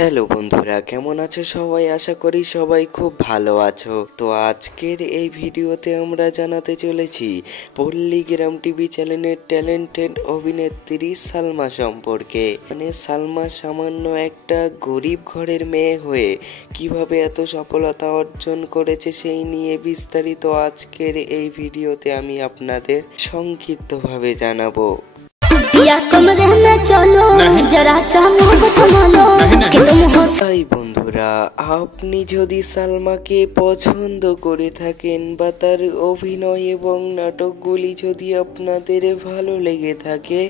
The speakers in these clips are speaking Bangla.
হ্যালো বন্ধুরা, কেমন আছো সবাই? আশা করি সবাই খুব ভালো আছো। তো আজকের এই ভিডিওতে আমরা জানাতে চলেছি পল্লীগ্রাম টিভি চ্যানেলের ট্যালেন্টেড অভিনেত্রী সালমা সম্পর্কে। সালমা সামান্য একটা গরিব ঘরের মেয়ে হয়ে কিভাবে এত সফলতা অর্জন করেছে সেই নিয়ে বিস্তারিত আজকের এই ভিডিওতে আমি আপনাদের সংক্ষিপ্তভাবে জানাবো। তাই বন্ধুরা, আপনি যদি সালমাকে পছন্দ করে থাকেন বা তার অভিনয় এবং নাটকগুলি যদি আপনাদের ভালো লেগে থাকে,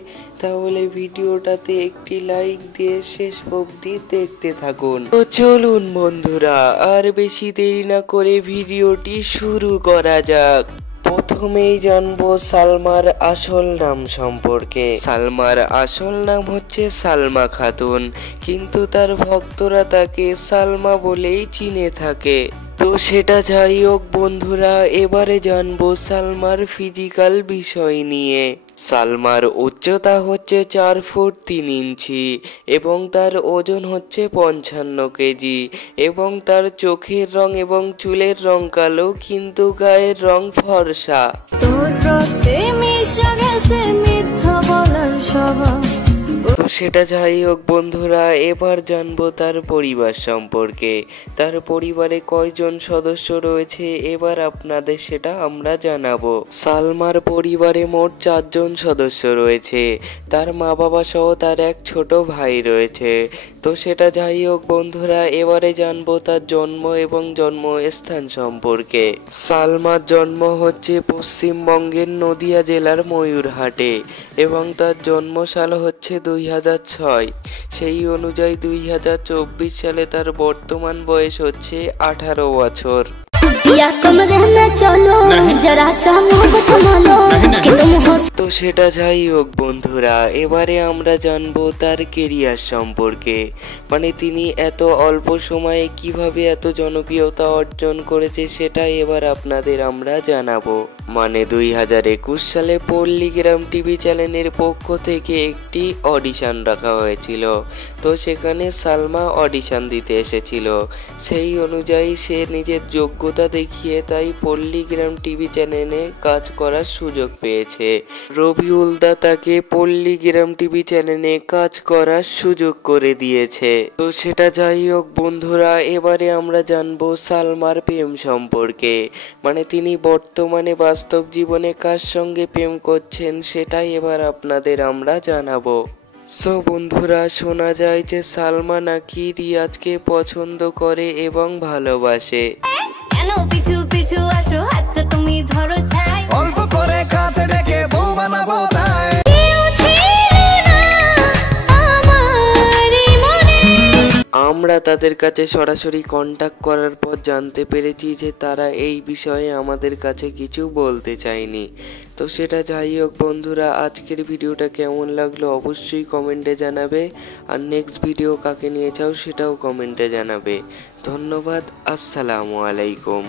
তাহলে ভিডিওটাতে একটি লাইক দিয়ে শেষ অবধি দেখতে থাকুন। তো চলুন বন্ধুরা, আর বেশি দেরি না করে ভিডিওটি শুরু করা যাক। প্রথমেই জানবো সালমার আসল নাম সম্পর্কে। সালমার আসল নাম হচ্ছে সালমা খাতুন, কিন্তু তার ভক্তরা তাকে সালমা বলেই চিনে থাকে। তো সেটা যাই হোক বন্ধুরা, এবারে জানবো সালমার ফিজিক্যাল বিষয় নিয়ে। সালমার উচ্চতা হচ্ছে 4 ফুট 3 ইঞ্চি এবং তার ওজন হচ্ছে 55 কেজি এবং তার চোখের রং এবং চুলের রং কালো, কিন্তু গায়ের রং ফর্সা। তো সেটা যাই হোক বন্ধুরা, এবার জানবো তার পরিবার সম্পর্কে। তার পরিবারে কয়জন সদস্য রয়েছে এবার আপনাদের সেটা আমরা জানাবো। সালমার পরিবারে মোট 4 জন সদস্য রয়েছে। তার মা বাবা সহ তার এক ছোট ভাই রয়েছে। তো সেটা যাই হোক বন্ধুরা, এবারে জানবো তার জন্ম এবং জন্মস্থান সম্পর্কে। সালমার জন্ম হচ্ছে পশ্চিমবঙ্গের নদিয়া জেলার ময়ূরহাটে এবং তার জন্মসাল হচ্ছে 2006। সেই অনুযায়ী 2024 সালে তার বর্তমান বয়স হচ্ছে 18 বছর। তো সেটা যাই হোক বন্ধুরা, এবারে আমরা জানবো তার কেরিয়ার সম্পর্কে। তিনি এত অল্প সময়ে কিভাবে এত জনপ্রিয়তা অর্জন করেছে সেটাই এবার আপনাদের আমরা জানাবো। 2021 সালে পল্লীগ্রাম টিভি চ্যানেলের পক্ষ থেকে একটি অডিশন রাখা হয়েছিল। তো সেখানে সালমা অডিশন দিতে এসেছিল। সেই অনুযায়ী সে নিজের যোগ্যতা দেখিয়ে তাই পল্লীগ্রাম টিভি চ্যানেলে কাজ করার সুযোগ পেয়েছে। রবিউল দা তাকে পল্লীগ্রাম টিভি চ্যানেলে কাজ করার সুযোগ করে দিয়েছে। তো সেটা যাই হোক বন্ধুরা, এবারে আমরা জানবো সালমার প্রেম সম্পর্কে। তিনি বর্তমানে বাস্তব জীবনে কার সঙ্গে প্রেম করছেন সেটাই এবার আপনাদের আমরা জানাবো। সো বন্ধুরা, শোনা যায় যে সালমা নাকি রিয়াজকে পছন্দ করে এবং ভালোবাসে। পিছু পিছু আসো, হাতটা তুমি ধরো ছাই, অল্প করে কাছে ডেকে বউ বানাবো তাই। আমরা তাদের কাছে সরাসরি কন্টাক্ট করার পর জানতে পেরেছি যে তারা এই বিষয়ে আমাদের কাছে কিছু বলতে চায়নি। তো সেটা যাই হোক বন্ধুরা, আজকের ভিডিওটা কেমন লাগলো অবশ্যই কমেন্টে জানাবে, আর নেক্সট ভিডিও কাকে নিয়ে চাও সেটাও কমেন্টে জানাবে। ধন্যবাদ, আসসালামু আলাইকুম।